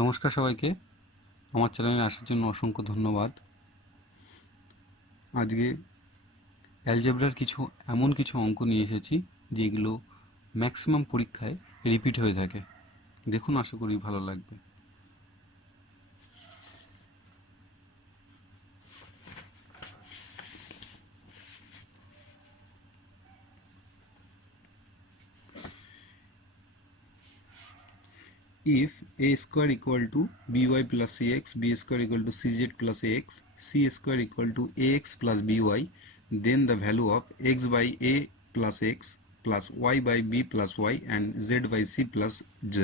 নমস্কার সবাইকে, আমার চ্যানেলে আসার জন্য অসংখ্য ধন্যবাদ। আজকে অ্যালজেব্রার এমন কিছু অঙ্ক নিয়ে এসেছি যেগুলো ম্যাক্সিমাম পরীক্ষায় রিপিট হয়ে থাকে। দেখুন, আশা করি ভালো লাগবে। If a square equal to by plus cx, b square equal to cz plus ax, c square equal to ax plus by, then the value of x by a plus x plus y by b plus y and z by c plus z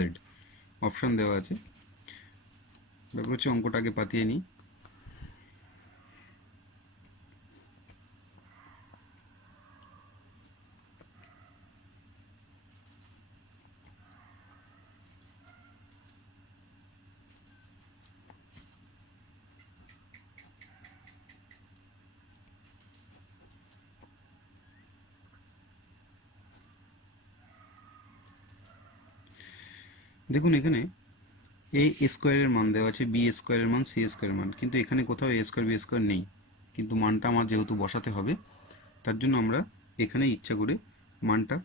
option দেওয়া আছে। ব্যাপার হচ্ছে অঙ্কটাকে পাতিয়ে নিই। দেখুন, এখানে এ স্কোয়ারের মান দেওয়া আছে, বি স্কোয়ারের মান, সি স্কোয়ারের মান, কিন্তু এখানে কোথাও এ স্কোয়ার বি স্কোয়ার নেই। কিন্তু মানটা আমার যেহেতু বসাতে হবে, তার জন্য আমরা এখানে ইচ্ছা করে মানটা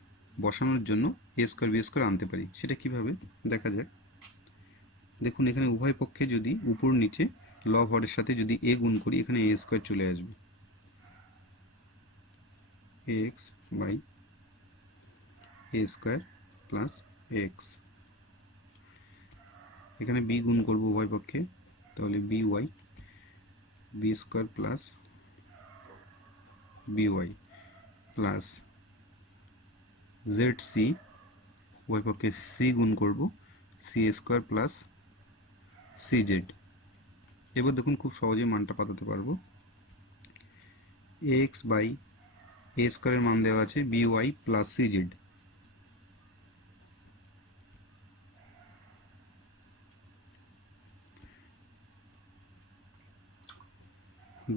বসানোর জন্য এ স্কোয়ার বি স্কোয়ার আনতে পারি। সেটা কিভাবে দেখা যাক। দেখুন, এখানে উভয় পক্ষে যদি উপর নিচে লব হরের সাথে যদি এ গুণ করি, এখানে এ স্কোয়ার চলে আসবে, x by a square plus x. এখানে বি গুণ করব উভয় পক্ষে, তাহলে b y, b square plus B Y plus z c, উভয় পক্ষে সি গুণ করব, c square plus C z. এবার দেখুন, খুব সহজেই মানটা পাঠাতে পারবো। এক্স বাই এ স্কোয়ারের মান দেওয়া আছে b Y plus C z,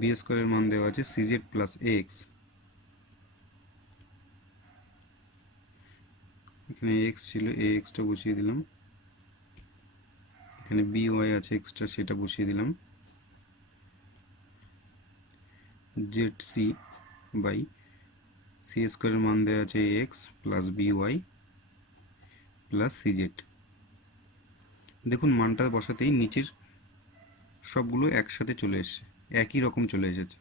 b স্কোয়ারের মান দেওয়া আছে সি জেড প্লাস এক্স। এখানে এক্স ছিল, এ এক্সটা বসিয়ে দিলাম। এখানে বি ওয়াই আছে এক্সট্রা, সেটা বসিয়ে দিলাম। জেড সি বাই সি স্কোয়ারের মান দেওয়া আছে x plus B Y plus C z. দেখুন, মানটা বসাতেই নিচের সবগুলো একসাথে চলে এসছে, একই রকম চলে এসেছে।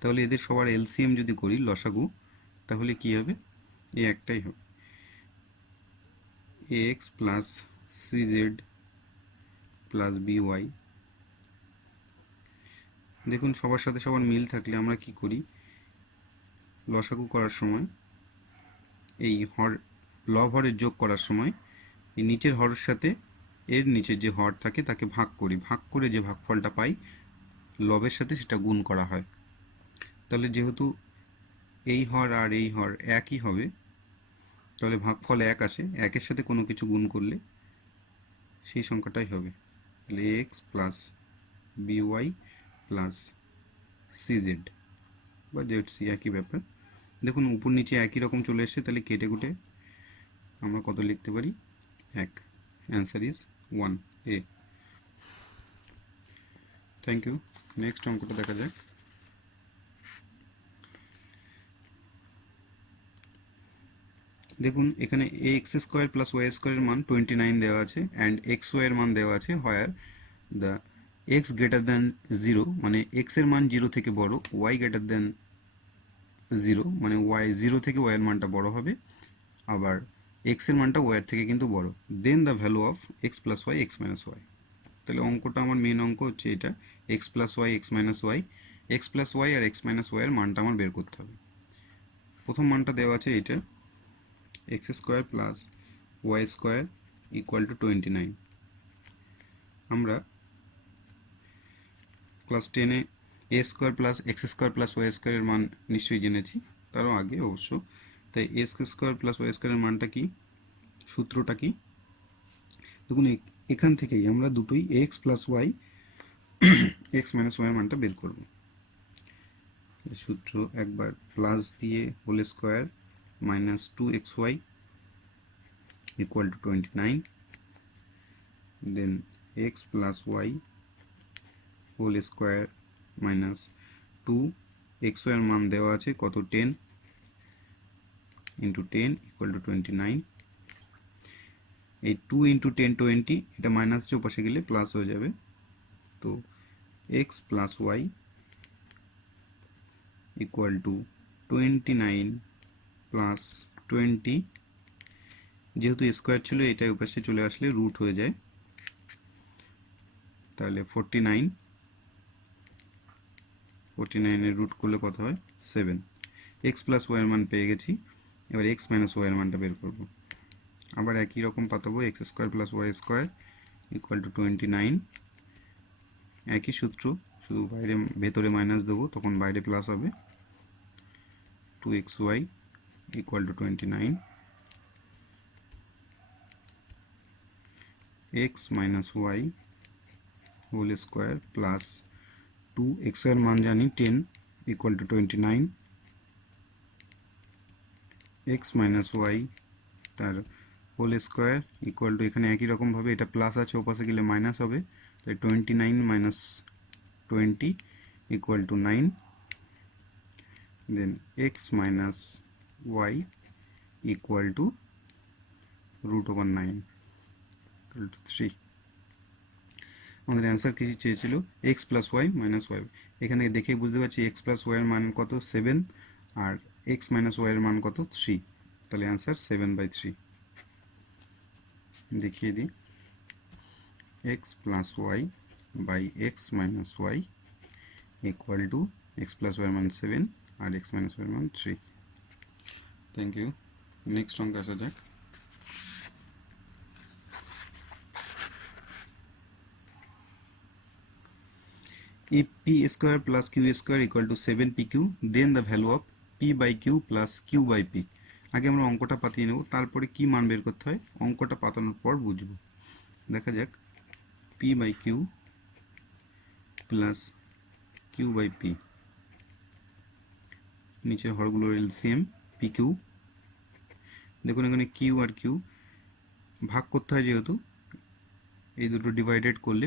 তাহলে এদের সবার এলসিএম যদি করি, লসাগু, তাহলে কি হবে? এ একটাই হবে, A X plus C Z plus B Y. দেখুন, সবার সাথে সবার মিল থাকলে আমরা কি করি, লসাগু করার সময় এই লব হরের যোগ করার সময় এই নিচের হরের সাথে এর নিচের যে হর থাকে তাকে ভাগ করি, ভাগ করে যে ভাগফলটা পাই লবের সাথে সেটা গুণ করা হয়। তাহলে যেহেতু এই হর আর এই হর একই হবে, তাহলে ভাগফল এক আসে, একের সাথে কোনো কিছু গুণ করলে সেই সংখ্যাটাই হবে। তাহলে X plus B Y plus C Z বা জেড সি, একই ব্যাপার। দেখুন, উপর নিচে একই রকম চলে এসছে, তাহলে কেটে কুটে আমরা কত লিখতে পারি? এক। Answer is 1A। Thank you. Next অঙ্কটা দেখা যাক। দেখুন, এখানে এ এক্স স্কোয়ার প্লাস ওয়াই স্কোয়ারের মান 29 দেওয়া আছে অ্যান্ড এক্স ওয়াই এর মান দেওয়া আছে where the x greater than 0, মানে এক্স এর মান 0 থেকে বড়, ওয়াই গ্রেটার দ্যান 0, মানে ওয়াই 0 থেকে ওয়াই এর মানটা বড় হবে, আবার এক্স এর মানটা ওয়াই এর থেকে কিন্তু বড়। Then the value of X plus Y x minus Y. তাহলে অঙ্কটা আমার মেন অঙ্ক হচ্ছে এটা, X plus Y x minus Y. X plus Y আর এক্স মাইনাস ওয়াই এর মানটা আমার বের করতে হবে। প্রথম মানটা দেওয়া আছে এটা, X square plus Y square equal to 29। আমরা ক্লাস 10-এ A square plus X square plus Y স্কোয়ারের মান নিশ্চয়ই জেনেছি, তারও আগে অবশ্য। তাই এ স্কোয়ার প্লাস ওয়াই স্কোয়ারের মানটা কি, সূত্রটা কি? দেখুন, এখান থেকেই আমরা দুটোই x plus Y x minus Y এর মানটা বের করব। সূত্র একবার প্লাস দিয়ে whole square minus 2xy equal to 29, then x plus y whole square minus 2 x y এর মান দেওয়া আছে কত 10 ইন্টু 10 ইকুয়াল টু 29। এই 2 ইন্টু 10 20, এটা মাইনাস যে পাশে গেলে প্লাস হয়ে যাবে। তো x plus Y equal to 29 plus 20, যেহেতু স্কোয়ার ছিল এটা উপাশে চলে আসলে রুট হয়ে যায়, তাহলে 49 এর রুট করলে কত হয় 7। এক্স প্লাস ওয়াই এর মান পেয়ে গেছি, এবার এক্স মাইনাস ওয়াই এর মানটা বের করব। আবার একই রকম পাতাবো, X square plus Y square equal to 29, একই সূত্র, শুধু বাইরে ভেতরে মাইনাস দেবো, তখন বাইরে প্লাস হবে। 2xy equal to 29, x minus y whole square plus 2x এর মান জানি 10 equal to 29, x minus y তার হোল স্কোয়ার ইকুয়াল টু, এখানে একই রকমভাবে এটা প্লাস আছে ওপাশে গেলে মাইনাস হবে, তাই 29 minus 20 equal to 9, then x minus Y equal to root over 9 equal to 3। আমাদের অ্যান্সার কিছু চেয়েছিল x plus y minus y, এখানে দেখে বুঝতে পারছি এক্স প্লাস ওয়াই এর মান কত 7 আর এক্স মাইনাস ওয়াই এর মান কত 3, তাহলে অ্যান্সার 7/3। দেখিয়ে দিই, x plus y by x minus Y equal to x plus y এর মান 7 আর এক্স মাইনাস ওয়াই এর মান 3। Thank you. নেক্সট অঙ্ক আসা যাক। If p square plus q square equal to 7pq, then the value of p by q plus q by p। আগে আমরা অঙ্কটা পাতিয়ে নেব, তারপরে কি মান বের করতে হয় অঙ্কটা পাতানোর পর বুঝবো। দেখা যাক p by q plus q by p, নিচের হরগুলোর এলসিএম pq। দেখুন এখানে q আর q ভাগ করতে হয়, যেহেতু এই দুটো ডিভাইডেড করলে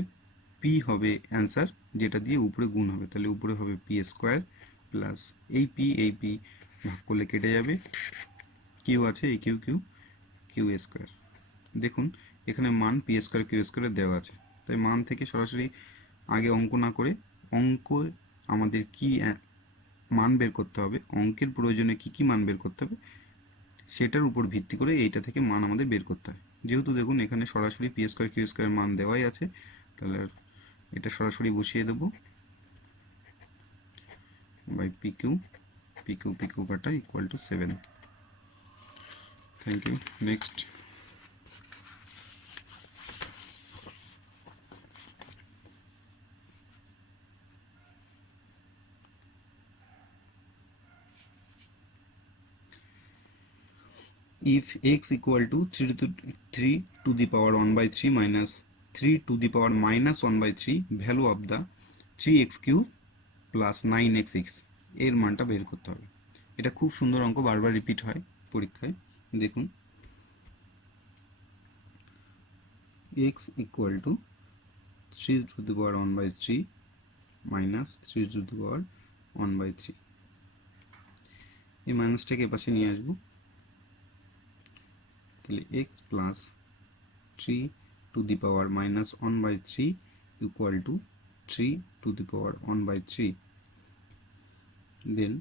p হবে অ্যান্সার, যেটা দিয়ে উপরে গুণ হবে, তাহলে উপরে হবে p স্কোয়ার প্লাস এই p ভাগ করলে কেটে যাবে, কিউ আছে এই কিউ স্কোয়ার। দেখুন এখানে মান পি স্কোয়ার কিউ স্কোয়ারে দেওয়া আছে, তাই মান থেকে সরাসরি আগে অঙ্ক না করে অঙ্ক আমাদের কি মান বের করতে হবে, অঙ্কের প্রয়োজনে কি মান বের করতে হবে সেটার উপর ভিত্তি করে এইটা থেকে মান আমাদের বের করতে হয়। যেহেতু দেখুন এখানে সরাসরি পি স্কোয়ার কিউ স্কোয়ারের মান দেওয়াই আছে, তাহলে এটা সরাসরি বসিয়ে দেবো বাই পিকিউ কাটা equal to 7। Thank you. Next, if x equal to 3 to the power 1/3 minus 3 to the power minus 1/3, value of the 3x cube plus 9x এর মানটা বের করতে হবে। এটা খুব সুন্দর অঙ্ক, বারবার রিপিট হয় পরীক্ষায়। দেখুন x equal to 3 to the power 1/3 minus 3 to the power 1/3, এই মাইনাসটাকে পাশে নিয়ে আসবো, তাহলে x plus 3 to the power minus 1/3 equal to 3 to the power 1/3, then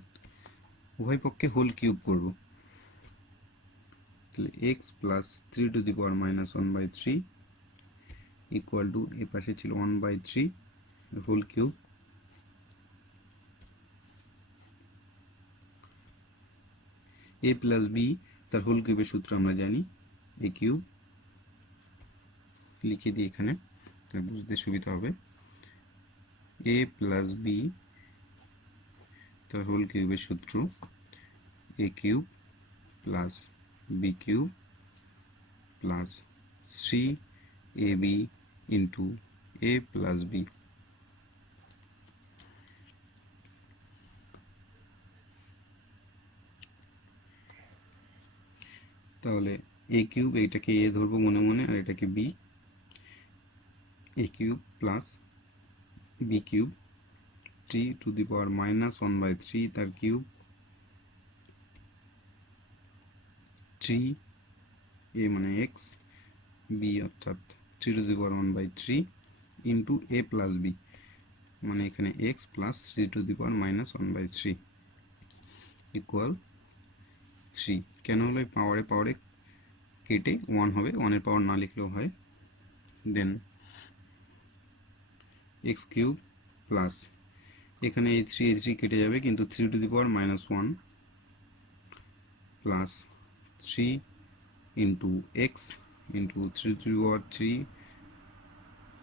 উভয় পক্ষে হোল কিউব করব, তাহলে x plus 3 to the power minus 1/3 equal to এ পাশে ছিল 1/3 whole cube, a plus b তার হোল কিউবের সূত্র আমরা জানি, a কিউব লিখে দিই এখানে বুঝতে সুবিধা হবে, a প্লাস b তার হোল কিউবের সূত্র a cube plus b cube plus 3ab into a plus b। তাহলে a কিউব, এইটাকে a ধরবো মনে মনে আর এটাকে b, a cube plus b cube 3 to the power minus 1 by 3 তার কিউব 3 a মানে x b অর্থাৎ 3 to the power 1 by 3 into a plus b মানে এখানে x plus 3 to the power minus 1 by 3 equal 3 কেন হলো পাওয়ারে কেটে 1 হবে 1 এর পাওয়ার না লিখলেও হয় দেন x কিউব প্লাস এখানে এই 3 কেটে যাবে কিন্তু 3 to the power minus 1 plus 3 into x into 3 to the power 3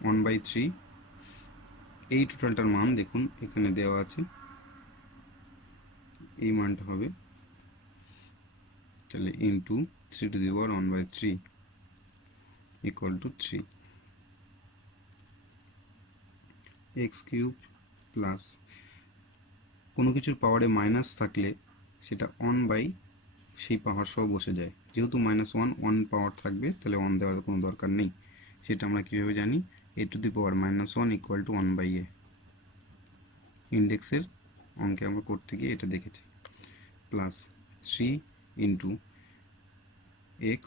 1 by 3 এই টোটালটার মান দেখুন এখানে দেওয়া আছে এই মানটা হবে তাহলে into 3 to the power 1 by 3 equal to 3 x cube plus কোনো কিছুর পাওয়ারে মাইনাস থাকলে সেটা 1 বাই সেই পাওয়ার সহ বসে যায় যেহেতু -1 পাওয়ার থাকবে তাহলে 1 দেওয়ার কোনো দরকার নেই সেটা আমরা কিভাবে জানি a to the power -1 equal to 1 by a ইন্ডেক্সের অঙ্কে আমরা করতে গিয়ে এটা দেখেছি plus 3 into x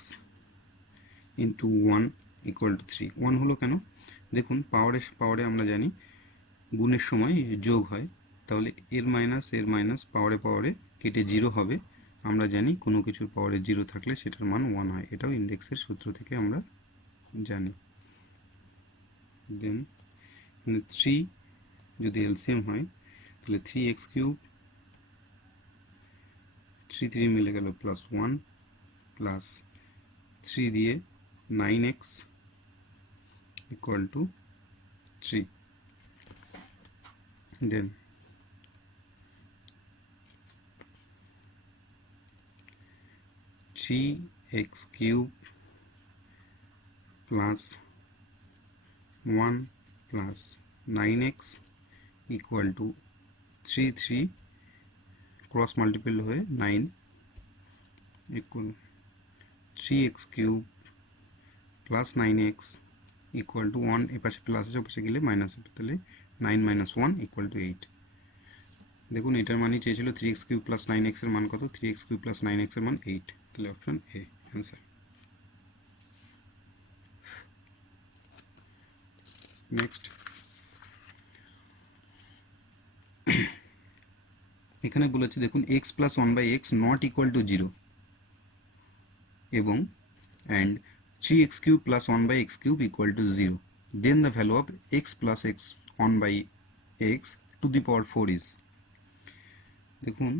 into 1 equal to 3 1 হলো কেন দেখুন পাওয়ারে আমরা জানি গুণের সময় যোগ হয় তাহলে এর মাইনাস পাওয়ারে কেটে 0 হবে আমরা জানি কোনো কিছুর পাওয়ারে 0 থাকলে সেটার মান 1 হয় এটাও ইন্ডেক্সের সূত্র থেকে আমরা জানি দেন 3 যদি এলসিএম হয় তাহলে 3x কিউব 3 মিলে গেল প্লাস 1 প্লাস 3 দিয়ে 9x equal to 3 then 3x cube plus 1 plus 9x equal to 3 cross multiple হয়ে 9 equal 3x cube plus 9x equal to 1 এপাশে প্লাস আছে ওপাশে গেলে মাইনাস হবে তাহলে 9 minus 1 equal to 8 দেখুন এটার মানই চেয়েছিল 3x কিউব প্লাস 9x এর মান কত 3x কিউব প্লাস 9x এর মান 8 তাহলে অপশন এ आंसर নেক্সট এখানে বলেছে দেখুন x plus 1 by x not equal to 0 এবং and 3x cube plus 1 by x cube equal to 0 then the value of x plus x 1 by x to the power 4 is দেখুন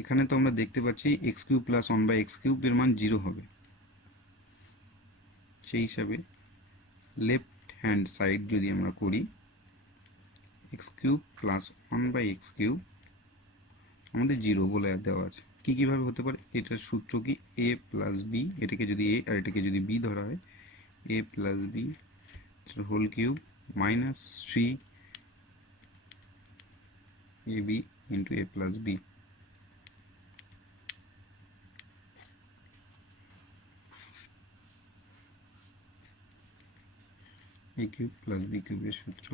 এখানে তো আমরা দেখতে পাচ্ছি x cube plus 1 by x cube এর মান 0 হবে সেই হিসাবে লেফট হ্যান্ড সাইড যদি আমরা করি x cube plus 1 by x cube আমাদের 0 বলে দেওয়া আছে কিভাবে হতে পারে এটার সূত্র কি a প্লাস b এটাকে যদি a আর এটাকে যদি b ধরা হয় a plus b whole cube minus 3 ab into a plus b a cube plus b cube এর সূত্র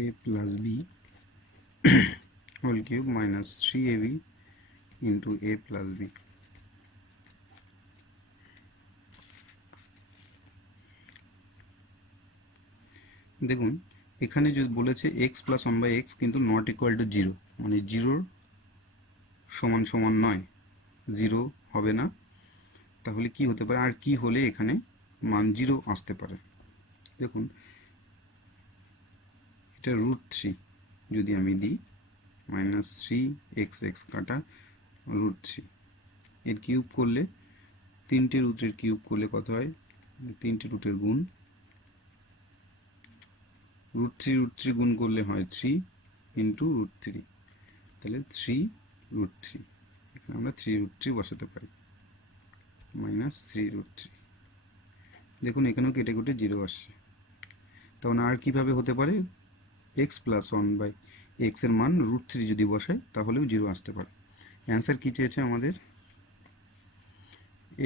a plus b whole cube minus 3ab into a plus b দেখুন এখানে যদি বলেছে x plus 1 by x কিন্তু not equal to 0 মানে 0 সমান নয় 0 হবে না তাহলে কি হতে পারে আর কি হলে এখানে মান 0 আসতে পারে দেখুন এটা √3 যদি আমি দিই -3x কাটা √3 এর কিউব করলে তিনটে রুটের কিউব করলে কত হয় তিনটে রুটের গুণ √3 গুণ করলে হয় 3 into √3 তাহলে 3√3 এখানে আমরা 3√3 বসাতে পারি -3√3 দেখুন এখানেও কেটে 0 আসছে তখন আর কিভাবে হতে পারে x plus 1 by x এর মান √3 যদি বসাই তাহলেও 0 আসতে পারে অ্যান্সার কি চেয়েছে আমাদের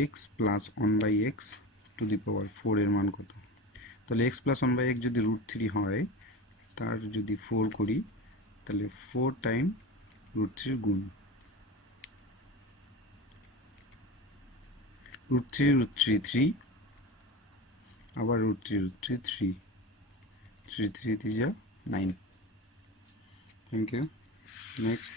x plus 1 by x to the power 4 এর মান কত? তাহলে x প্লাস 1/x যদি √3 হয়, তার যদি 4 করি তাহলে 4 টাইম √3 গুণ √3 3, আবার √3 3, 3 3 যা 9। Thank you. নেক্সট,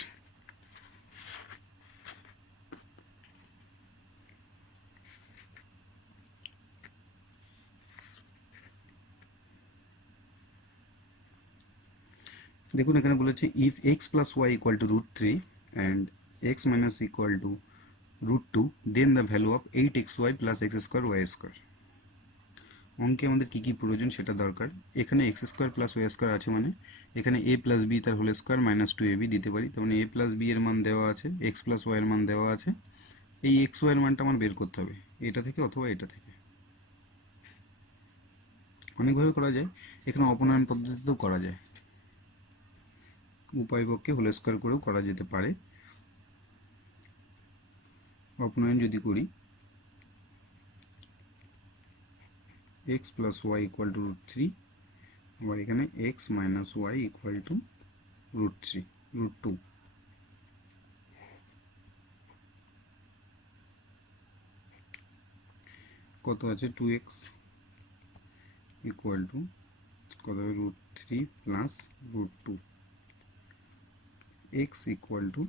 দেখুন এখানে বলেছে if x plus Y equal to √3 and x minus equal to √2 then the value of 8xy plus x square y square. অঙ্কে আমাদের কী কী প্রয়োজন সেটা দরকার। এখানে x square plus Y square আছে, মানে এখানে a প্লাস বি তার হোল স্কোয়ার মাইনাস 2ab দিতে পারি। তার মানে a প্লাস বি এর মান দেওয়া আছে, এক্স প্লাস ওয়াই এর মান দেওয়া আছে। এই এক্স ওয়াই এর মানটা আমার বের করতে হবে এটা থেকে অথবা এটা থেকে। অনেকভাবে করা যায়, এখানে অপনয়ন পদ্ধতিতেও করা যায়, উপায় পক্ষে হোল স্কোয়ার করেও করা যেতে পারে। অপনয়ন যদি করি x plus Y equal to √3, আবার এখানে x minus Y equal to √2। কত আছে 2x ইকুয়াল টু কত হবে √3 plus √2, x equal to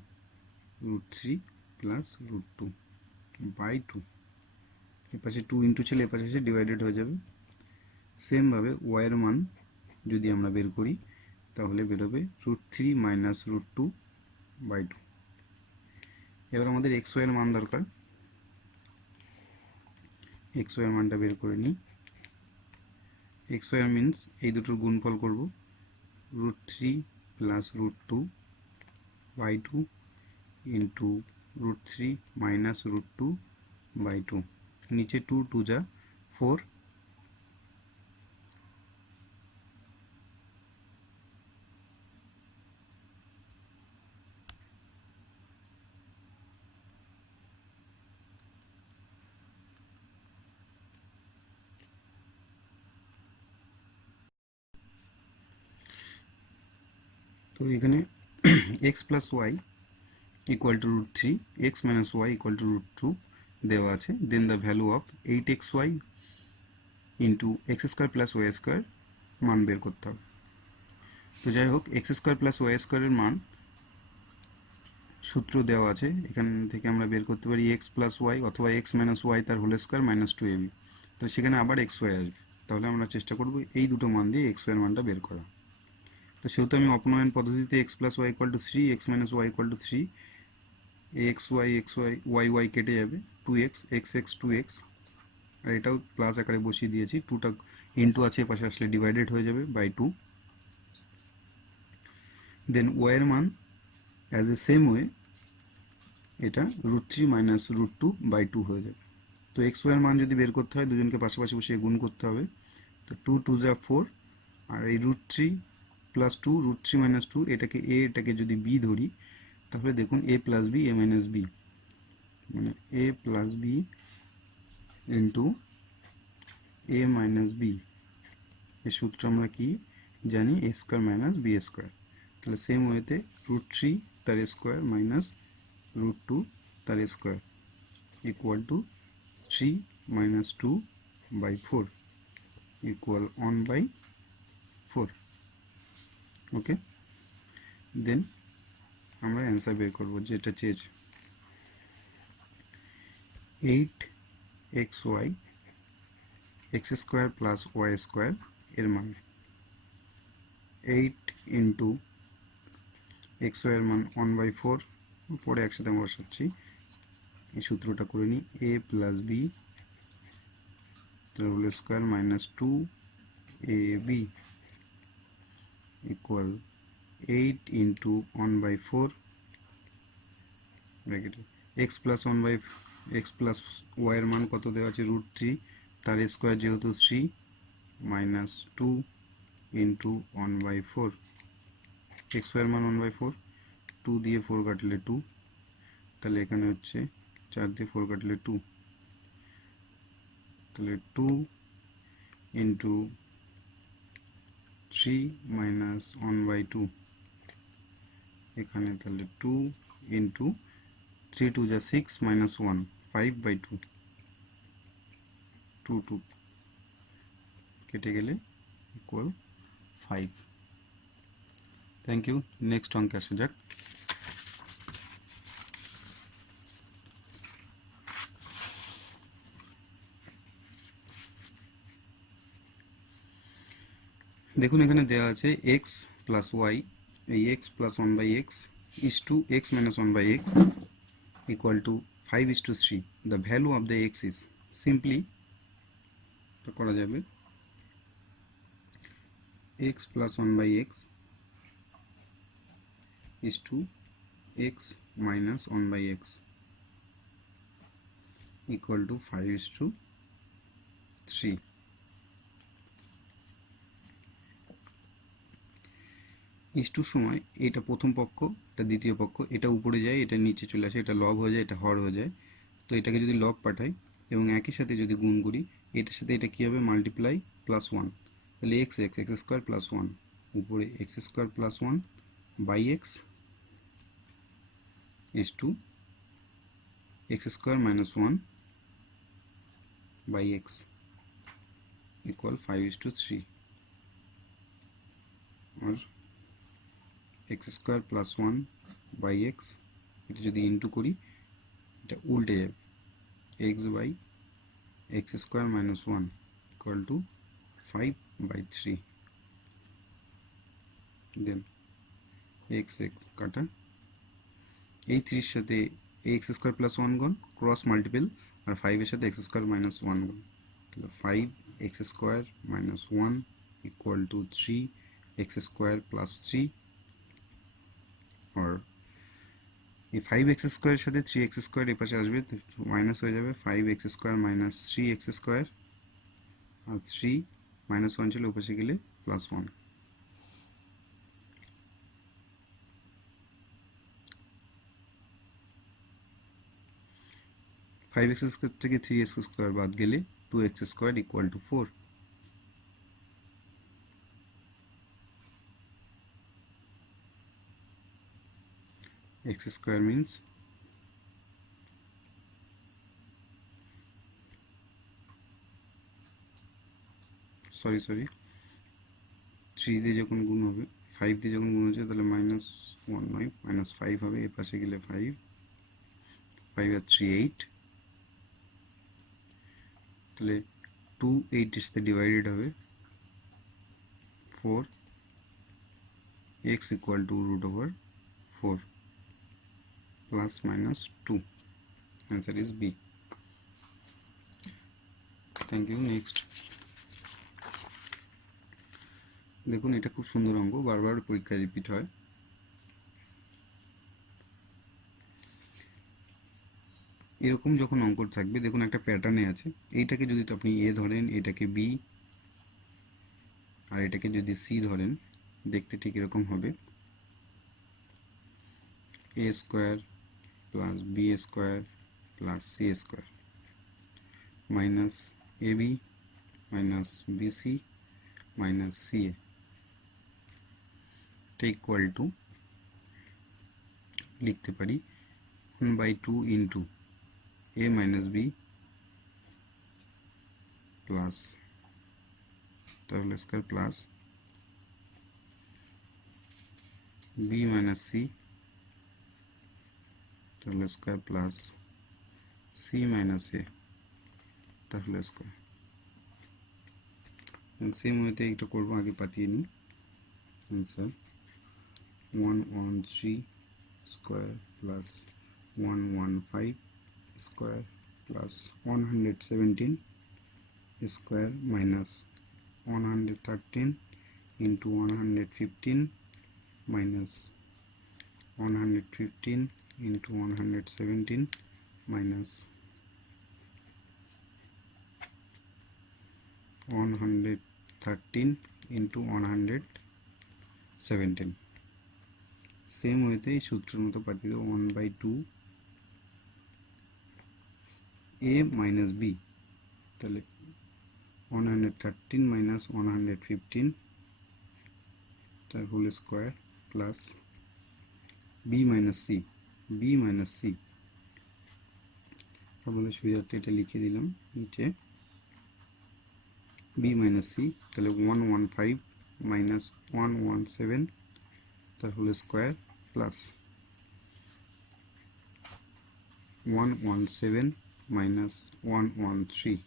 √3 plus √2 by 2। এপাশে 2 ইন্টু ছিল, এপাশে এসে ডিভাইডেড হয়ে যাবে। সেমভাবে y এর মান যদি আমরা বের করি তাহলে বেরোবে √3 মাইনাস √2 বাই 2। এবার আমাদের এক্স ওয়াই এর মান দরকার, এক্স ওয়াই এর মানটা বের করে নিই। এক্স ওয়াই মিনস এই দুটোর গুণফল করব, √3 plus √2 by 2 into √3 minus √2 by 2। নিচে 2 2 যা 4, তো এখানে x plus Y equal to √3, x minus Y equal to √2 দেওয়া আছে। Then the value of 8xy into X square plus Y square মান বের করতে হবে। তো যাই হোক, এক্স স্কোয়ার প্লাস ওয়াই স্কোয়ারের মান সূত্র দেওয়া আছে, এখান থেকে আমরা বের করতে পারি x প্লাস ওয়াই অথবা x মাইনাস ওয়াই তার হোল স্কোয়ার মাইনাস 2ab। তো সেখানে আবার এক্স ওয়াই আসবে, তাহলে আমরা চেষ্টা করব এই দুটো মান দিয়ে এক্স ওয়াই এর মানটা বের করা। তো সেহেতু আমি অপনয়ন পদ্ধতিতে x plus Y equal to 3, x minus Y equal to 3, x y y y কেটে যাবে, 2x x x 2x, আর এটাও প্লাস আকারে বসিয়ে দিয়েছি, 2টা ইন্টু আছে পাশে আসলে ডিভাইডেড হয়ে যাবে বাই 2। দেন ওয়াই এর মান অ্যাজ এ সেম ওয়ে এটা √3 মাইনাস √2 বাই 2 হয়ে যাবে। তো এক্স ওয়াই এর মান যদি বের করতে হয় দুজনকে পাশাপাশি বসিয়ে গুণ করতে হবে। তো 2 2 যা 4, আর এই √3 প্লাস 2, √3 মাইনাস 2, এটাকে a এটাকে যদি b ধরি তাহলে দেখুন a plus b a minus b, মানে a plus b into a minus b। এই সূত্র আমরা কি জানি, a square minus b square. তাহলে সেম ওয়েতে √3 তার স্কোয়ার মাইনাস √2 তার square equal to 3 minus 2 by 4 equal 1 by 4। Okay, then আমরা অ্যান্সার বের করব যেটা চেয়েছে। 8xy x square plus Y square এর মান 8 ইন্টু এক্স ওয়াই এর মান 1 বাই 4, পরে একসাথে আমরা বসাচ্ছি। এই সূত্রটা করে নিই, a প্লাস বি তার whole square minus 2ab equal 8 into 1 by 4 ব্র্যাকেটে x plus 1 by x plus y এর মান কত দেওয়া আছে √3, তার স্কোয়ার যেহেতু 3 minus 2 into 1 by 4। X y এর মান 1 বাই 4, 2 দিয়ে 4 কাটলে 2, তাহলে এখানে হচ্ছে 4 দিয়ে 4 কাটলে 2, তাহলে 2 ইন্টু 3 মাইনাস 1/2, এখানে তাহলে 2 ইন্টু 3 2 যা 6 মাইনাস 1, 5/2, 2 2 কেটে গেলে ইকুয়াল 5। Thank you. নেক্সট অঙ্কে আসা যাক। দেখুন এখানে দেওয়া আছে x প্লাস ওয়াই, এই x plus 1/x is to x minus 1/x equal to 5:3. The value of the x is, simply করা যাবে x plus 1/x is to x minus 1/x equal to 5:3. Is to সময় এটা প্রথম পক্ষ, এটা দ্বিতীয় পক্ষ, এটা উপরে যায়, এটা নিচে চলে আসে, এটা লব হয়ে যায়, এটা হর হয়ে যায়। তো এটাকে যদি লব পাঠাই এবং একই সাথে যদি গুণ করি, এটার সাথে এটা কী হবে, মাল্টিপ্লাই প্লাস 1, তাহলে এক্স স্কোয়ার প্লাস 1, উপরে x square plus 1 by x is to x square minus 1 by x equal 5:3। আর x square plus 1 by x, এটা যদি ইন্টু করি এটা উল্টে যাবে, x by x square minus 1 equal to 5/3। Then x কাটা, এই 3 সাথে এক্স স্কোয়ার প্লাস 1 গুণ, ক্রস মাল্টিপল, আর 5 সাথে এক্স স্কোয়ার মাইনাস 1 গুণ, তাহলে 5x square minus 1 equal two 3x square plus 3। আর এই 5x স্কোয়ারের সাথে 3x স্কোয়ার এ পাশে আসবে, মাইনাস হয়ে যাবে, 5x square minus 3x square, আর 3 মাইনাস 1 ছিল ওপাশে গেলে প্লাস 1। ফাইভ এক্স স্কোয়ার থেকে 3x স্কোয়ার বাদ গেলে 2x square equal two 4। x square means sorry 3 দিয়ে যখন গুণ হবে, 5 দিয়ে যখন গুণ হচ্ছে তাহলে মাইনাস 1 নয়, মাইনাস 5 হবে, এ পাশে গেলে 5 আর 3 8, তাহলে 2 8 এর সাথে ডিভাইডেড হবে 4, x equal to root over 4 plus minus 2। Answer is B. Thank you. Next দেখুন, এটা খুব সুন্দর অঙ্ক, বারবার পরীক্ষায় রিপিট হয়। এরকম যখন অঙ্ক থাকবে, দেখুন একটা প্যাটার্নে আছে, এইটাকে যদি আপনি এ ধরেন, এটাকে বি, আর এটাকে যদি সি ধরেন, দেখতে ঠিক এরকম হবে, A square plus B square plus C square minus A B minus BC minus C A equal to, লিখতে পারি 1/2 into a minus B plus তাহলে square plus B minus C তাহলে square plus C minus A তাহলে square. Same ওয়েতে এটা করবো, আগে পাঠিয়ে নিই। Answer 113 square plus 115 square plus 117 square minus 113 into 115 minus 115 into 117 minus 113 into 117। Same ওয়েতে এই সূত্রের মতো পাঠিয়ে দেবো 1/2 a মাইনাস বি, তাহলে 113 minus 115 তার whole square plus B minus c আমাদের সুবিধার্থে এটা লিখে দিলাম নিচে বি মাইনাস সি, তাহলে 115 মাইনাস 117 তার হোল স্কোয়ার প্লাস 117 মাইনাস 113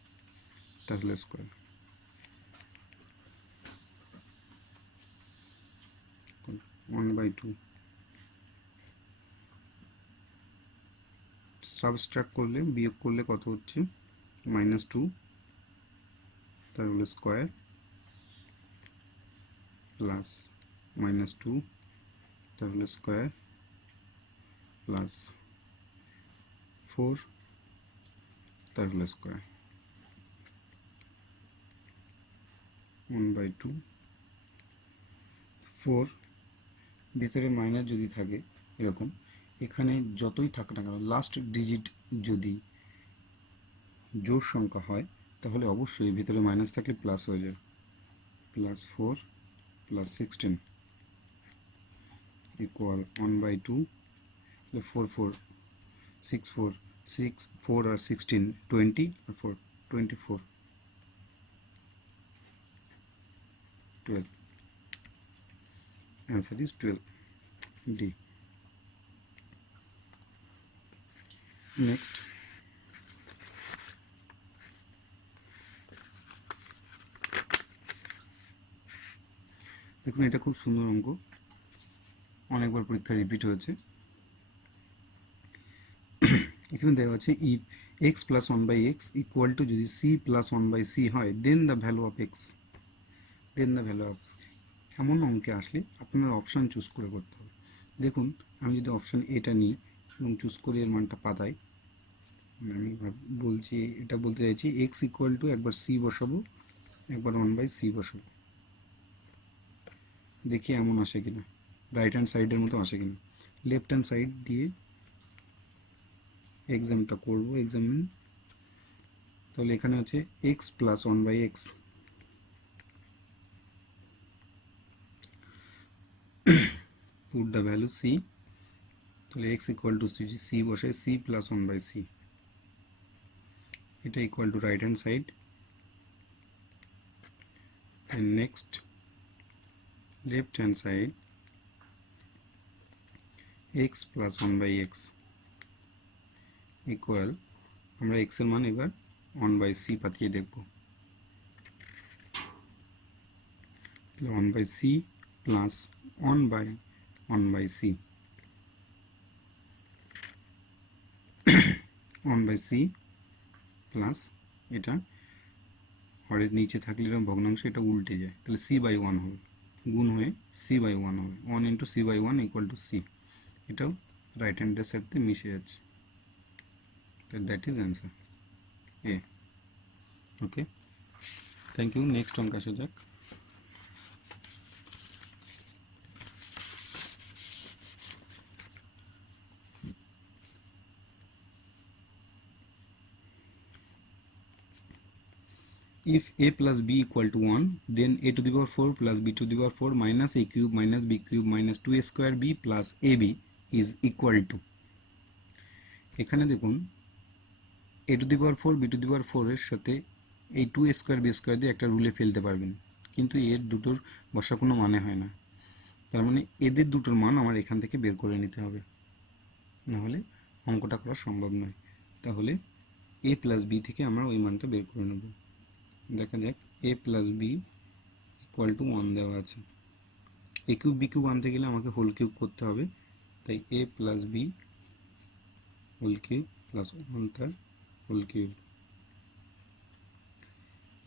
তার হোল স্কোয়ার, 1/2 সাবস্ট্রাক্ট করলে বিয়োগ করলে কত হচ্ছে -2 তার হোল স্কোয়ার প্লাস -2 তার হোল স্কোয়ার প্লাস 4 তার হোল স্কোয়ার 1/2 4 ভিতরে মাইনাস যদি থাকে এরকম, এখানে যতই থাক না কেন লাস্ট ডিজিট যদি জোড় সংখ্যা হয় তাহলে অবশ্যই ভিতরে মাইনাস থাকলে প্লাস হয়ে যায়, plus 4 plus 16 equal 1/2 4 4 6 4 6 4 R 16 20 R 4 24 12 answer is 12 D. Next দেখুন এটা খুব সুন্দর অঙ্ক, অনেকবার পরীক্ষা রিপিট হয়েছে। এখানে দেওয়া আছে if x plus 1/x equal to যদি c plus 1/c হয় then the value of x, এমন অঙ্কে আসলে আপনার অপশান চুজ করে করতে হবে। দেখুন আমি যদি অপশান এটা নিই এবং চুজ করে এর মানটা পাতাই, আমি বলছি এটা বলতে চাইছি x ইকুয়াল টু একবার c বসাবো একবার 1/c বসাবো, দেখি এমন আসে কিনা, রাইট হ্যান্ড সাইডের মতো আসে কিনা। লেফট হ্যান্ড সাইড দিয়ে এক্সামটা করবো, এক্সামিন, তাহলে এখানে আছে x plus 1/x, put the value c, তাহলে x equal to c বসে c plus 1/c, এটা equal to right hand side, and next left hand side x plus 1/x equal, আমরা x এর মান এবার 1/c পাঠিয়ে দেখব, 1/c plus 1/c 1/c plus এটা হরের নিচে থাকলে এরকম ভগ্নাংশ এটা উল্টে যায়, তাহলে c/1 হবে, গুণ হয়ে c/1 হবে, 1 × c/1 = c, এটাও রাইট হ্যান্ডের সাথে মিশে যাচ্ছে, that is answer A. Okay, thank you. Next অঙ্ক আসা যাক। If a plus b equal to 1, then a to the power 4 plus b to the power 4 minus a cube minus b cube minus 2a square b plus ab is equal to, এখানে দেখুন a to the power 4 b to the power 4 এর সাথে এই 2a square b square দিয়ে একটা রুলে ফেলতে পারবেন, কিন্তু এর দুটোর বসার কোনো মানে হয় না, তার মানে এদের দুটোর মান আমার এখান থেকে বের করে নিতে হবে, নাহলে অঙ্কটা করা সম্ভব নয়। তাহলে a plus b থেকে আমরা ওই মানটা বের করে নেব। দেখা যাক a plus b equal to 1 দেওয়া আছে, a কিউব b কিউব আনতে গেলে আমাকে হোল কিউব করতে হবে, তাই a plus b whole cube plus 1 তার whole cube,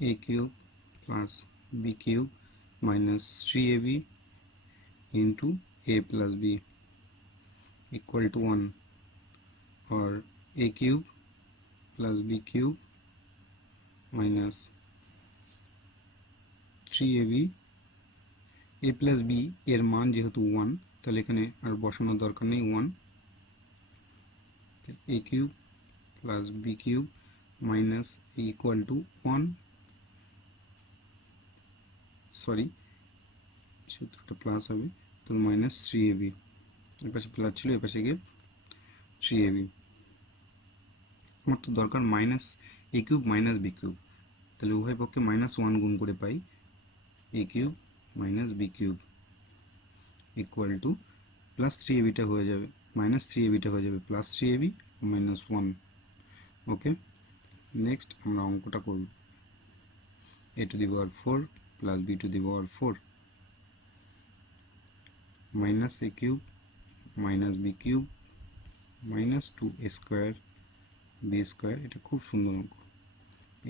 a cube plus b cube minus 3ab into a plus b equal to 1, or a cube plus b cube minus 3ab, a plus b এর মান যেহেতু 1 তাহলে এখানে আর বসানোর দরকার নেই, 1, a cube plus b cube minus a equal to 1 sorry সূত্রটা plus হবে, তো মাইনাস 3ab, এর পাশে প্লাস ছিল, এর পাশে গিয়ে 3ab। আমার তো দরকার minus a cube minus b cube, তাহলে উভয় পক্ষে -1 গুণ করে পাই a cube minus b cube equal to plus 3abটা হয়ে যাবে মাইনাস 3abটা হয়ে যাবে প্লাস 3ab মাইনাস 1। ওকে, নেক্সট আমরা অঙ্কটা করব। a two the power 4 plus b two the power 4 minus a cube minus b cube minus 2a square b square. এটা খুব সুন্দর অঙ্ক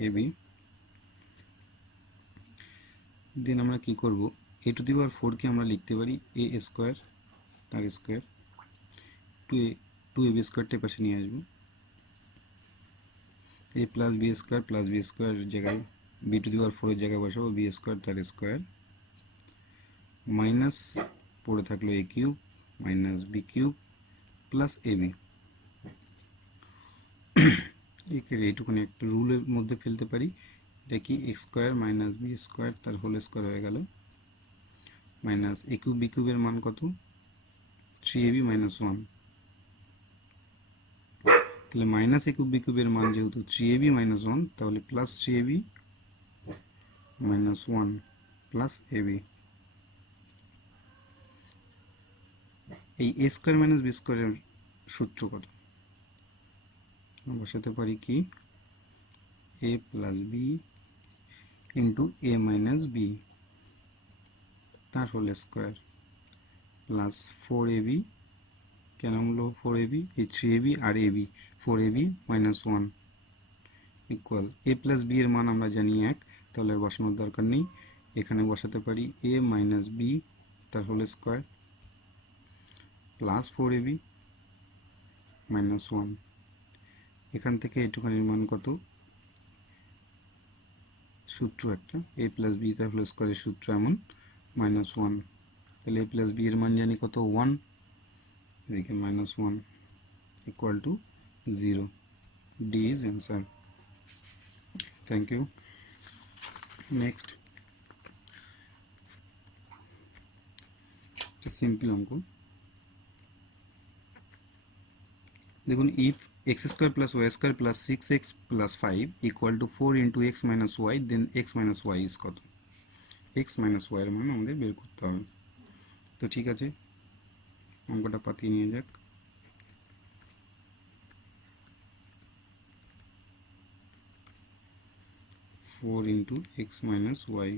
ab। দেন আমরা কি করব, a টু দি পাওয়ার 4 কে আমরা লিখতে পারি a স্কোয়ার তার স্কোয়ার, 2ab স্কোয়ারটা পাশে নিয়ে আসবো, a প্লাস b স্কোয়ার জায়গায় b টু দি পাওয়ার 4 এর জায়গায় বসাবো b স্কোয়ার তার স্কোয়ার, মাইনাস পড়ে থাকলো a cube minus b cube plus ab। এইটুকুনি একটা রুলের মধ্যে ফেলতে পারি, এটা কি a square minus b square তার হোল স্কোয়ার হয়ে গেল, মাইনাস a কিউব b কিউবের মান কত 3ab মাইনাস 1, তাহলে মাইনাস a কিউব b কিউবের মান যেহেতু 3ab মাইনাস 1, তাহলে plus 3ab minus 1 plus ab। এই a স্কোয়ার মাইনাস b স্কোয়ারের সূত্র কত, বসাতে পারি কি a plus b into a minus b তার হোল স্কোয়ার প্লাস 4ab, কেন হলো 4ab, এই 3ab আর ab 4ab minus 1 equal a plus b এর মান আমরা জানি 1, তাহলে বসানোর দরকার নেই, এখানে বসাতে পারি a মাইনাস b তার whole square plus 4ab minus 1। এখান থেকে এইটুখানির মান কত, সূত্র একটা a প্লাস b তার হোল স্কোয়ারের সূত্র এমন মাইনাস 1, তাহলে a প্লাস b এর মান জানি কত 1, এদিকে minus 1 equal to 0। D is answer. Thank you. Next, simple অঙ্ক। দেখুন, if x square plus y square plus 6x plus 5 equal to 4 into x minus y, then x minus y is কত, x minus y এর মান আমাদের বের করতে হবে। তো ঠিক আছে, অঙ্কটা পাতিয়ে নিয়ে যাক। Four into x minus y,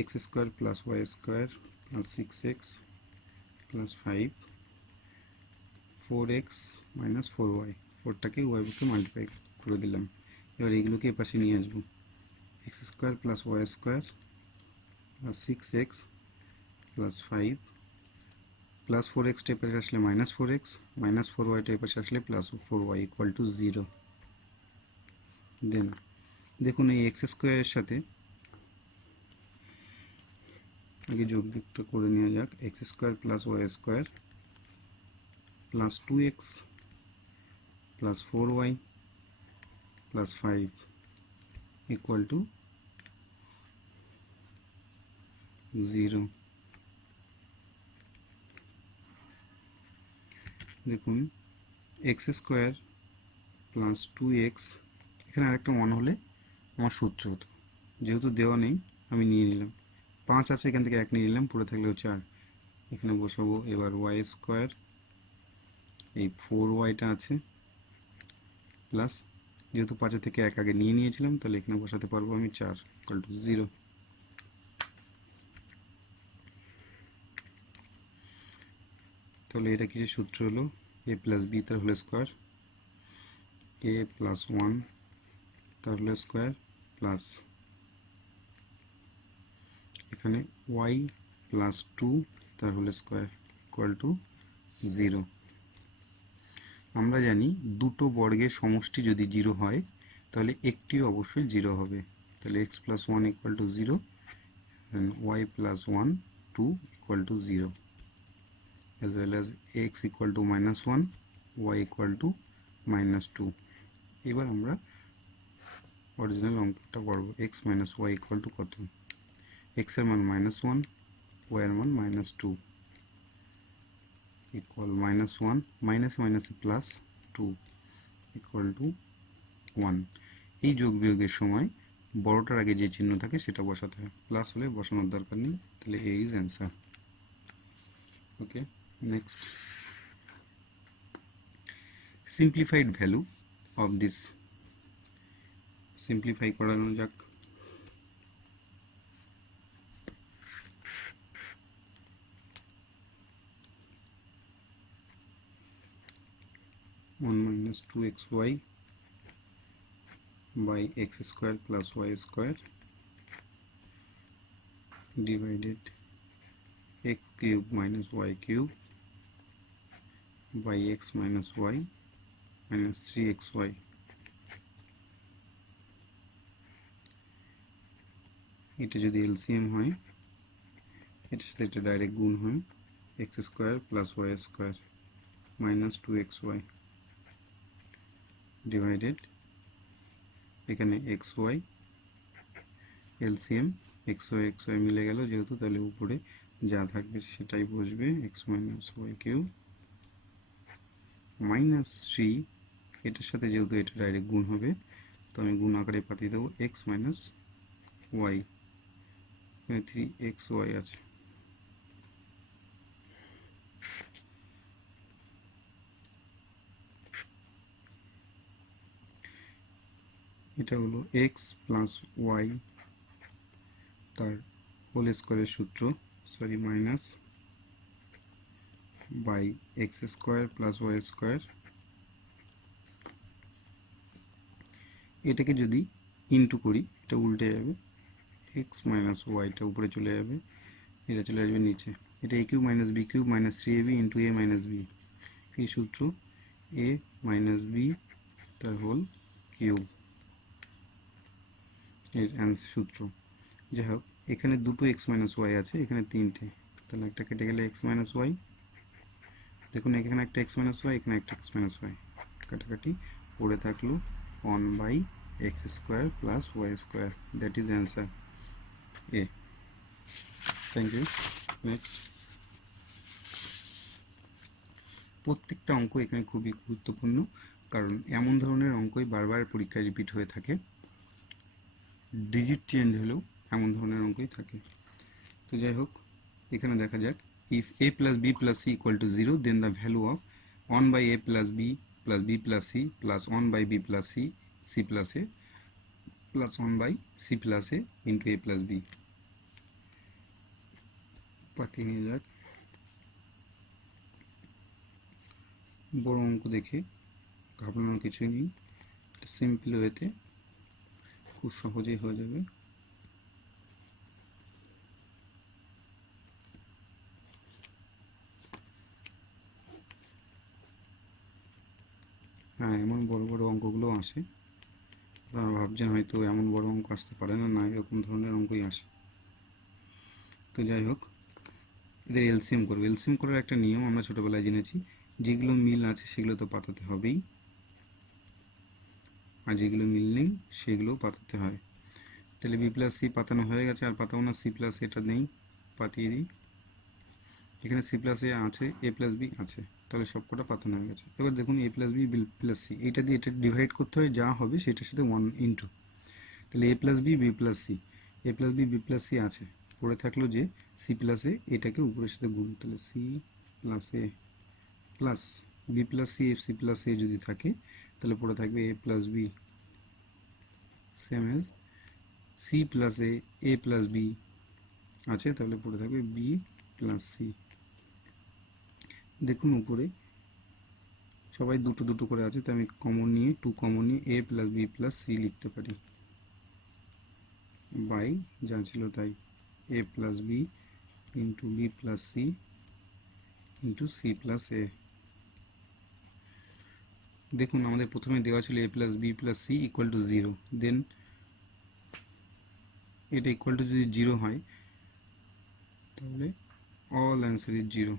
x square plus y square plus 6x plus 5 4x minus 4y, 4টাকে y পক্ষে মাল্টিপ্লাই করে দিলাম। এবার এইগুলোকে এই পাশে নিয়ে আসবো, x square plus y square plus 6x plus 5 plus 4x टे पाশে আসলে माइनस 4x माइनस 4y टे पाশে আসলে प्लस 4y इक्वल टू 0। দেন দেখুন, এই এক্স স্কোয়ারের সাথে আগে যোগবিয়োগটা করে নেওয়া যাক। X square plus Y square plus 2x plus 4y plus 5 equal to 0। দেখুন, এক্স স্কোয়ার প্লাস 2x, এখানে আরেকটা 1 হলে আমার সূত্র হতো, যেহেতু দেওয়া নেই আমি নিয়ে নিলাম, 5 আছে এখান থেকে 1 নিয়ে নিলাম, পড়ে থাকলেও 4, এখানে বসাবো। এবার ওয়াই স্কোয়ার, এই 4yটা আছে প্লাস, যেহেতু 5 থেকে 1 আগে নিয়ে নিয়েছিলাম, তাহলে এখানে বসাতে পারবো আমি 4 ইকুয়াল টু 0। তাহলে এটা কিছু সূত্র হলো a প্লাস বি তার হোল স্কোয়ার, a প্লাস 1 তার হোল স্কোয়ার প্লাস এখানে y প্লাস 2 তার হোল স্কোয়ার ইকুয়াল টু 0। আমরা জানি দুটো বর্গের সমষ্টি যদি 0 হয় তাহলে একটি অবশ্যই 0 হবে, তাহলে x plus 1 equal to 0 and y plus 1 2 equal to 0 as well as x equal to -1 y equal to -2। এবার আমরা অরিজিনাল অঙ্কটা করব। X minus Y equal to কত? এক্সের মান -1, ওয়াইয়ের মান -2 ইকুয়াল -1 মাইনাস মাইনাসে +2 ইকুয়াল টু 1। এই যোগ বিয়োগের সময় বড়টার আগে যে চিহ্ন থাকে সেটা বসাতে হয়, প্লাস হলে বসানোর দরকার নেই। তাহলে A is answer. Okay, next, simplified value of this. Simplify করানো যাক। -1 - 2xy by x square plus y square divided x cube minus y cube by x minus y minus 3xy। এটা যদি এলসিএম হয়, এটার সাথে এটা ডাইরেক্ট গুণ হয়, x square plus y square minus 2xy divided এখানে xy এলসিএম xy মিলে গেল যেহেতু, তাহলে উপরে যা থাকবে সেটাই বসবে, x minus y cube minus 3, এটার সাথে যেহেতু এটা ডাইরেক্ট গুণ হবে তো আমি গুণ আকারে পাঠিয়ে দেবো x মাইনাস ওয়াই, 3xy আছে। এটা হলো x প্লাস ওয়াই তার হোল স্কোয়ারের সূত্র, sorry minus by x square plus Y square. এটাকে যদি ইনটু করি এটা উল্টে যাবে, এক্স মাইনাস ওয়াইটা উপরে চলে যাবে, এটা চলে আসবে নিচে। এটা A cube minus B cube minus 3ab into A minus B, এই সূত্র এ মাইনাস বি তার হোল কিউব এর অ্যান্সার সূত্র। যাই হোক, এখানে দুটো এক্স মাইনাস ওয়াই আছে, এখানে তিনটে, তাহলে একটা কেটে গেলে এক্স মাইনাস ওয়াই। দেখুন এখানে একটা এক্স মাইনাস ওয়াই, এখানে একটা এক্স মাইনাস ওয়াই, কাটাকাটি পড়ে থাকলো 1/x square plus Y square, that is answer A. Thank you. Next, প্রত্যেকটা অঙ্ক এখানে খুবই গুরুত্বপূর্ণ, কারণ এমন ধরনের অঙ্কই বারবার পরীক্ষায় রিপিট হয়ে থাকে, ডিজিট চেঞ্জ হলেও এমন ধরনের অঙ্কই থাকে। তো যাই হোক, এখানে দেখা যাক, if a plus b plus c equal to 0 then the value of 1/a plus b plus b plus c plus 1/b plus c c plus a plus 1/c plus a into a plus b। পাঠিয়ে নিয়ে যাক। বড় অঙ্ক দেখে ঘাবড়ানোর কিছুই নেই, simple ওয়েতে খুব সহজেই হয়ে যাবে। হ্যাঁ, এমন বড় বড় অঙ্কগুলো আসে, আপনারা ভাবছেন হয়তো এমন বড় অঙ্ক আসতে পারে না, না এরকম ধরনের অঙ্কই আসে। তো যাই হোক, এদের এলসিএম করবো। এলসিএম করার একটা নিয়ম আমরা ছোটোবেলায় জেনেছি, যেগুলো মিল আছে সেগুলো তো পাতাতে হবেই, আর যেগুলো মিল নেই সেগুলো পাতাতে হয়। তাহলে বি প্লাস সি পাতানো হয়ে গেছে, আর পাতাবো না, সি প্লাস এটা নেই, পাতিয়ে দিই। এখানে সি প্লাস এ আছে, এ প্লাস বি আছে, তাহলে সব কটা পাতানো হয়ে গেছে। এবার দেখুন এ প্লাস বি প্লাস সি, এইটা দিয়ে এটা ডিভাইড করতে হয়, যা হবে সেটার সাথে 1 ইন্টু, তাহলে A plus B B plus C, A plus B B plus C আছে, পড়ে থাকলো যে সি প্লাস এ, এটাকে উপরের সাথে গুণ, তাহলে C plus A plus B plus C, C plus A যদি থাকে তাহলে পড়ে থাকবে A plus B, same as C plus A, A plus B আছে, তাহলে পড়ে থাকবে বি প্লাস সি। দেখুন উপরে সবাই দুটো দুটো করে আছে, তো আমি কমন নিয়ে 2 কমন নিয়ে A plus B plus C লিখতে পারি, বাই যা ছিল তাই, A plus B into B plus C into C plus A. দেখুন আমাদের প্রথমে দেওয়া ছিল A plus B plus C equal to 0, then এটা ইকুয়াল টু যদি 0 হয় তাহলে অল অ্যান্সার ইজ 0,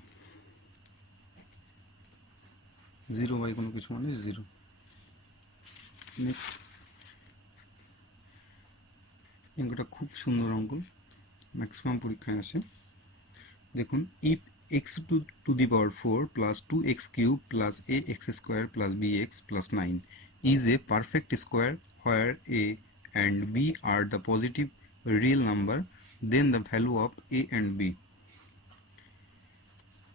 0 বাই কোনো কিছু মানে 0। নেক্সট, অঙ্কটা খুব সুন্দর অঙ্ক, ম্যাক্সিমাম পরীক্ষায় আসে। দেখুন, if x to the power 4 plus 2x cube plus ax square plus bx plus 9 is a perfect square where a and b are the positive real number, then the value of a and b.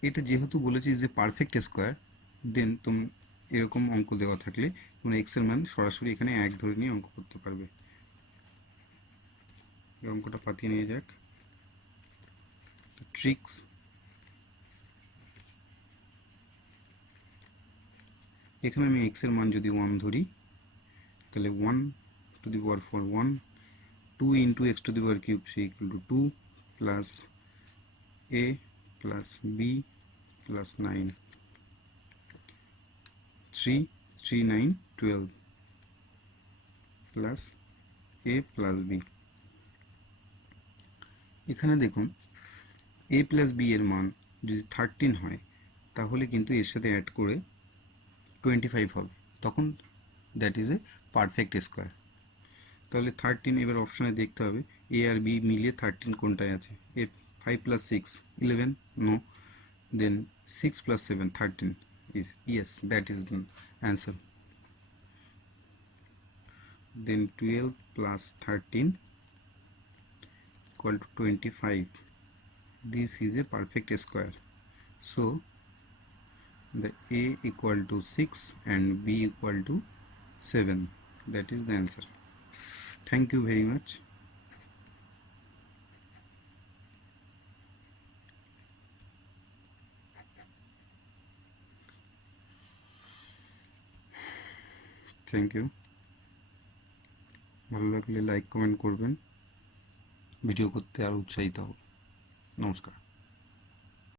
এটা যেহেতু বলেছি যে perfect square, দেন তুমি এরকম অঙ্ক দেওয়া থাকলে তোমরা এক্স এর মান সরাসরি এখানে 1 ধরে নিয়ে অঙ্ক করতে পারবে। এই অঙ্কটা পাতিয়ে নিয়ে যাক। ট্রিক্স, এখানে আমি এক্স এর মান যদি 1 ধরি তাহলে 1 two the power 4 1, 2 into x two the power cube say equal to 2 plus a plus b plus 9, 3 3 9 12 plus a plus b। এখানে দেখুন a প্লাস b এর মান যদি 13 হয় তাহলে কিন্তু এর সাথে অ্যাড করে 25 হবে, তখন that is a perfect square. তাহলে 13 এবার অপশানে দেখতে হবে a আর b মিলিয়ে 13 কোনটায় আছে। A 5 plus 6 11, no, then 6 plus 7 13 is yes, that is the answer. Then 12 plus 13 equal to 25. This is a perfect square. So the a equal to 6 and b equal to 7. That is the answer. Thank you very much. Thank you. ভালো লাগলে like comment করবেন, video করতে আরও উৎসাহিত হব। নমস্কার।